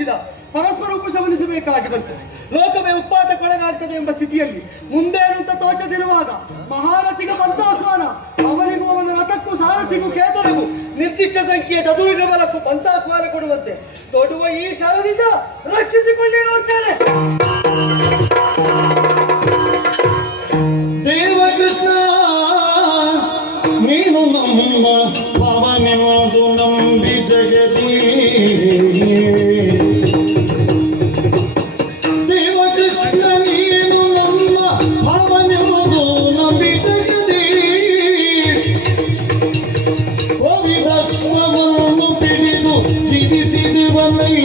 ನಿರ್ಣಯಿಸಿದ. ಪರಸ್ಪರ ಉಪಶಮನಿಸಬೇಕಾಗಿ ಬಂತು. ಲೋಕವೇ ಉತ್ಪಾತಕ್ಕೊಳಗಾಗ್ತದೆ ಎಂಬ ಸ್ಥಿತಿಯಲ್ಲಿ ಮುಂದೇನು ಅಂತ ತೋಚದಿರುವಾಗ ಮಹಾರಥಿಗ ಪಂಥಾಹ್ವಾನ. ಅವನಿಗೂ ಅವನ ರಥಕ್ಕೂ ಸಾರಥಿಗೂ ಕೇತನಿಗೂ ನಿರ್ದಿಷ್ಟ ಸಂಖ್ಯೆಯ ಚದುರ್ಗ ಬಲಕ್ಕೂ ಪಂಥಾಹ್ವಾನ ಕೊಡುವಂತೆ ತೊಡುವ ಈ ಶರದಿಂದ ರಕ್ಷಿಸಿಕೊಳ್ಳಿ ನೋಡ್ತೇನೆ. ದೇವಕೃಷ್ಣ ನೀನು ನಮ್ಮ ಪವನೆಂದು ನಂಬಿ ಜಗದಿ ದೇವಕೃಷ್ಣ ನೀನು ನಮ್ಮ ಪವನೆಂದು ನಂಬಿ ಜಗದಿ ಕೋವಿದಕ್ಷವನ್ನು ಪಿಡಿದು ಜೀವಿಸಿದವನೈ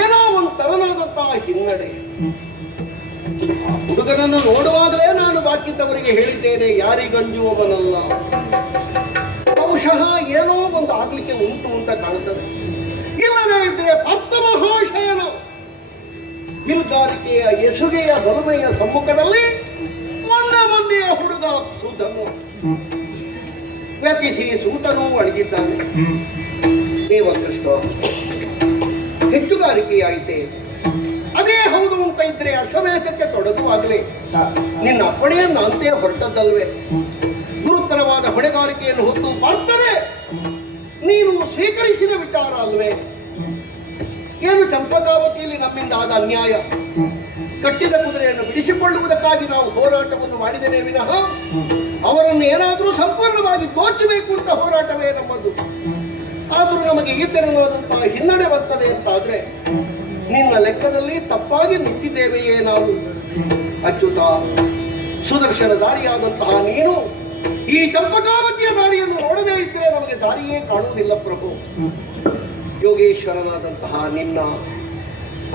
ಏನೋ ಒಂದು ತರನಾದಂತಹ ಹಿನ್ನಡೆ. ಹುಡುಗನನ್ನು ನೋಡುವಾಗಲೇ ನಾನು ಬಾಕಿದ್ದವರಿಗೆ ಹೇಳಿದ್ದೇನೆ, ಯಾರಿಗಂಜುವವನಲ್ಲ. ಬಹುಶಃ ಏನೋ ಒಂದು ಆಗ್ಲಿಕ್ಕೆ ಉಂಟು ಅಂತ ಕಾಣುತ್ತದೆ. ಇಲ್ಲದೇ ಇದ್ರೆ ಭರ್ತ ಮಹಾಶಯನ ಮೀನುಗಾರಿಕೆಯ ಎಸುಗೆಯ ಹೊಲಮೆಯ ಸಮ್ಮುಖದಲ್ಲಿ ಮಂದಿಯ ಹುಡುಗ ಸೂತನು ವ್ಯತಿಸಿ ಸೂತನೂ ಅಡಗಿದ್ದಾನೆ. ದೇವಕೃಷ್ಣ ಹೆಚ್ಚುಗಾರಿಕೆಯಾಯಿತೆ. ಅದೇ ಹೌದು ಅಂತ ಇದ್ರೆ ಅಶ್ವಮೇಧಕ್ಕೆ ತೊಡಗುವಾಗಲೇ ನಿನ್ನ ಅಪ್ಪಣೆಯನ್ನು ಅಂತೆ ಹೊರಟದ್ದಲ್ವೇ? ಗುರುತರವಾದ ಹೊಣೆಗಾರಿಕೆಯನ್ನು ಹೊತ್ತು ಬರ್ತದೆ ನೀನು ಸ್ವೀಕರಿಸಿದ ವಿಚಾರ ಅಲ್ವೇ? ಏನು ಚಂಪಕಾವತಿಯಲ್ಲಿ ನಮ್ಮಿಂದ ಆದ ಅನ್ಯಾಯ, ಕಟ್ಟಿದ ಕುದುರೆಯನ್ನು ಬಿಡಿಸಿಕೊಳ್ಳುವುದಕ್ಕಾಗಿ ನಾವು ಹೋರಾಟವನ್ನು ಮಾಡಿದ್ದೇನೆ ವಿನಃ ಅವರನ್ನು ಏನಾದರೂ ಸಂಪೂರ್ಣವಾಗಿ ದೋಚಬೇಕು ಅಂತ ಹೋರಾಟವೇ ನಮ್ಮದು. ಆದರೂ ನಮಗೆ ಈತರವಾದಂತಹ ಹಿನ್ನಡೆ ಬರ್ತದೆ ಅಂತಾದ್ರೆ ನಿನ್ನ ಲೆಕ್ಕದಲ್ಲಿ ತಪ್ಪಾಗಿ ನಿಂತಿದ್ದೇವೆಯೇ ನಾವು? ಅಚ್ಯುತ, ಸುದರ್ಶನ ದಾರಿಯಾದಂತಹ ನೀನು ಈ ಚಂಪಕಾವತಿಯ ದಾರಿಯನ್ನು ನೋಡದೇ ಇದ್ದರೆ ನಮಗೆ ದಾರಿಯೇ ಕಾಣುವುದಿಲ್ಲ ಪ್ರಭು. ಯೋಗೇಶ್ವರನಾದಂತಹ ನಿನ್ನ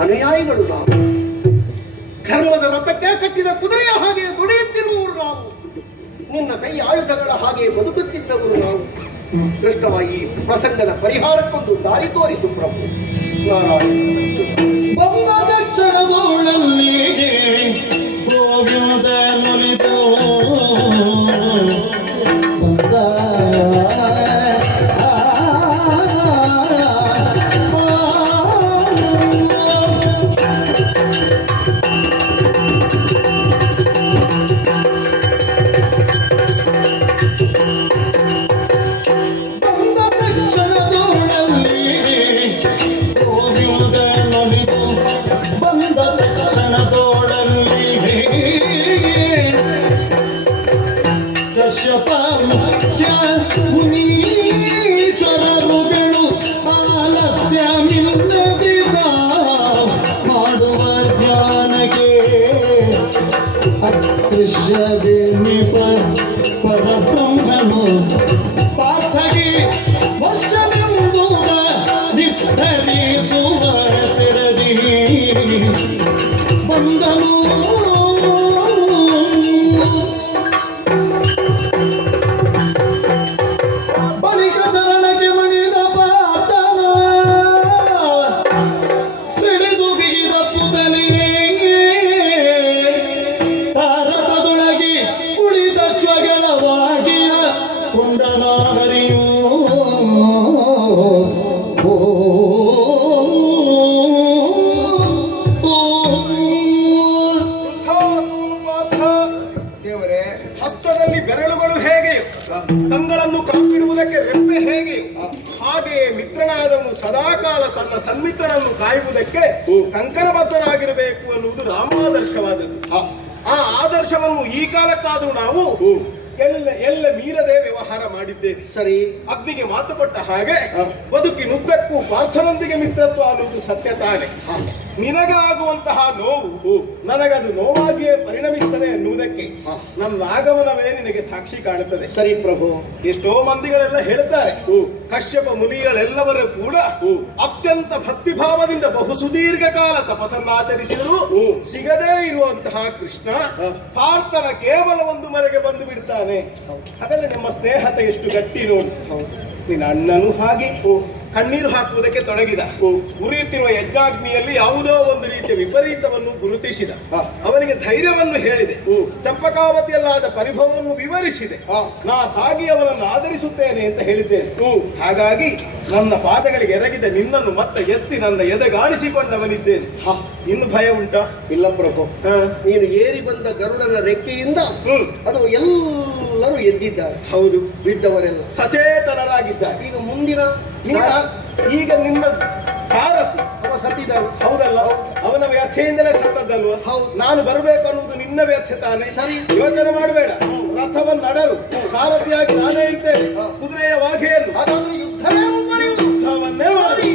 ಅನುಯಾಯಿಗಳು ನಾವು. ಧರ್ಮದ ರಥಕ್ಕೆ ಕಟ್ಟಿದ ಕುದುರೆಯ ಹಾಗೆ ದುಡಿಯುತ್ತಿರುವವರು ನಾವು. ನಿನ್ನ ಕೈ ಆಯುಧಗಳ ಹಾಗೆ ಬದುಕುತ್ತಿದ್ದವರು ನಾವು. ಕೃಷ್ಣವ, ಈ ಪ್ರಸಂಗದ ಪರಿಹಾರಕ್ಕೊಂದು ದಾರಿ ತೋರಿಸು ಪ್ರಭು. ಗೋವಿಂದ ನುಲಿದು ಪರಬ್ರಹ್ಮನು ಪಾರ್ಥಗಿ ವರ್ಷವೆಂಬುದ ನಿರ್ಧರಿಸುವ ತೆರದಿ ಬಂದನು. ಬಳಿಕ ಚರಣಕ್ಕೆ ಮಣಿದ ಪಾತನ ಸಿಡಿದು ಬಿಗಿದ ಪುದನೇ ಕೊಂಡನಾರಿಯೋ ದೇವರೇ, ಹಸ್ತದಲ್ಲಿ ಬೆರಳುಗಳು ಹೇಗೆ ತಂಗಳನ್ನು ಕಾಪಿಡುವುದಕ್ಕೆ ರೆಪ್ಪೆ ಹೇಗೆ, ಹಾಗೆ ಮಿತ್ರನಾದವನು ಸದಾಕಾಲ ತನ್ನ ಸನ್ಮಿತ್ರನನ್ನು ಕಾಯುವುದಕ್ಕೆ ಕಂಕಣಬದ್ಧರಾಗಿರಬೇಕು ಅನ್ನುವುದು ರಾಮಾದರ್ಶವಾದದ್ದು. ಆ ಆದರ್ಶವನ್ನು ಈ ಕಾಲಕ್ಕಾದರೂ ನಾವು ಎಲ್ಲ ಮೀರದೆ ವ್ಯವಹಾರ ಮಾಡಿದ್ದೇವೆ. ಸರಿ. ಅಗ್ನಿಗೆ ಮಾತು ಕೊಟ್ಟ ಹಾಗೆ ಬದುಕಿನುದ್ದಕ್ಕೂ ಪಾರ್ಥನೊಂದಿಗೆ ಮಿತ್ರತ್ವ ಅನ್ನುವುದು ಸತ್ಯ ತಾನೆ. ನಿನಗಾಗುವಂತಹ ನೋವು ನನಗದು ನೋವಾಗಿಯೇ ಪರಿಣಮಿಸುತ್ತದೆ ಎನ್ನುವುದಕ್ಕೆ ನನ್ನ ಆಗಮನವೇ ನಿನಗೆ ಸಾಕ್ಷಿ ಕಾಣುತ್ತದೆ. ಸರಿ ಪ್ರಭು. ಎಷ್ಟೋ ಮಂದಿಗಳೆಲ್ಲ ಹೇಳ್ತಾರೆ ಕಶ್ಯಪ ಮುನಿಗಳೆಲ್ಲವರು ಕೂಡ ಅತ್ಯಂತ ಭಕ್ತಿಭಾವದಿಂದ ಬಹು ಸುದೀರ್ಘ ಕಾಲ ತಪಸ್ಸನ್ನಾಚರಿಸಿದರೂ ಸಿಗದೇ ಇರುವಂತಹ ಕೃಷ್ಣ ಪಾರ್ಥನ ಕೇವಲ ಒಂದು ಮರೆಗೆ ಬಂದು ಬಿಡ್ತಾನೆ. ಹಾಗಾದ್ರೆ ನಮ್ಮ ಸ್ನೇಹತೆ ಎಷ್ಟು ಗಟ್ಟಿ ನೋಡಿ. ನಿನ್ನ ಅಣ್ಣನು ಹಾಗೆ ಕಣ್ಣೀರು ಹಾಕುವುದಕ್ಕೆ ತೊಡಗಿದ. ಉರಿಯುತ್ತಿರುವ ಯಜ್ಞಾಗ್ನಿಯಲ್ಲಿ ಯಾವುದೋ ಒಂದು ರೀತಿಯ ವಿಪರೀತವನ್ನು ಗುರುತಿಸಿದ. ಅವನಿಗೆ ಧೈರ್ಯವನ್ನು ಹೇಳಿದೆ, ಚಂಪಕಾವತಿಯಲ್ಲಾದ ಪರಿಭವವನ್ನು ವಿವರಿಸಿದೆ. ನಾ ಸಾಗಿ ಅವನನ್ನು ಆದರಿಸುತ್ತೇನೆ ಅಂತ ಹೇಳಿದ್ದೇನೆ. ಹಾಗಾಗಿ ನನ್ನ ಪಾದಗಳಿಗೆ ಎರಗಿದ ನಿನ್ನನ್ನು ಮತ್ತೆ ಎತ್ತಿ ನನ್ನ ಎದೆಗಾಣಿಸಿಕೊಂಡವನಿದ್ದೇನೆ. ಇನ್ನು ಭಯ ಉಂಟಾ? ಇಲ್ಲ ಪ್ರಭು. ನೀನು ಏರಿ ಬಂದ ಗರುಡನ ರೆಕ್ಕೆಯಿಂದ ಅದು ಎಲ್ಲರೂ ಎದ್ದಿದ್ದಾರೆ. ಹೌದು, ಬಿದ್ದವರೆಲ್ಲ ಸಚೇತನರಾಗಿದ್ದಾರೆ. ಈಗ ಮುಂದಿನ ಈಗ ನಿನ್ನ ಸಾರಥಿ ಅವ ಸತ್ತಿದ್ದಾನೆ. ಹೌದಲ್ಲ? ಅವನ ವ್ಯಥೆಯಿಂದಲೇ ಸತ್ತದ್ದಲ್ವ? ನಾನು ಬರಬೇಕು ಅನ್ನುವುದು ನಿನ್ನ ವ್ಯಥೆ ತಾನೆ. ಸರಿ, ಯೋಚನೆ ಮಾಡಬೇಡ. ರಥವನ್ನು ನಡಲು ಸಾರಥಿಯಾಗಿ ನಾನೇ ಇರ್ತೇನೆ. ಕುದುರೆಯ ವಾಘೆಯನ್ನು ಹಾಗಾದ್ರೆ ಯುದ್ಧವೇ ಮುಂದುವರಿಯುವುದು. ಯುದ್ಧವನ್ನೇ ಮಾಡಿ.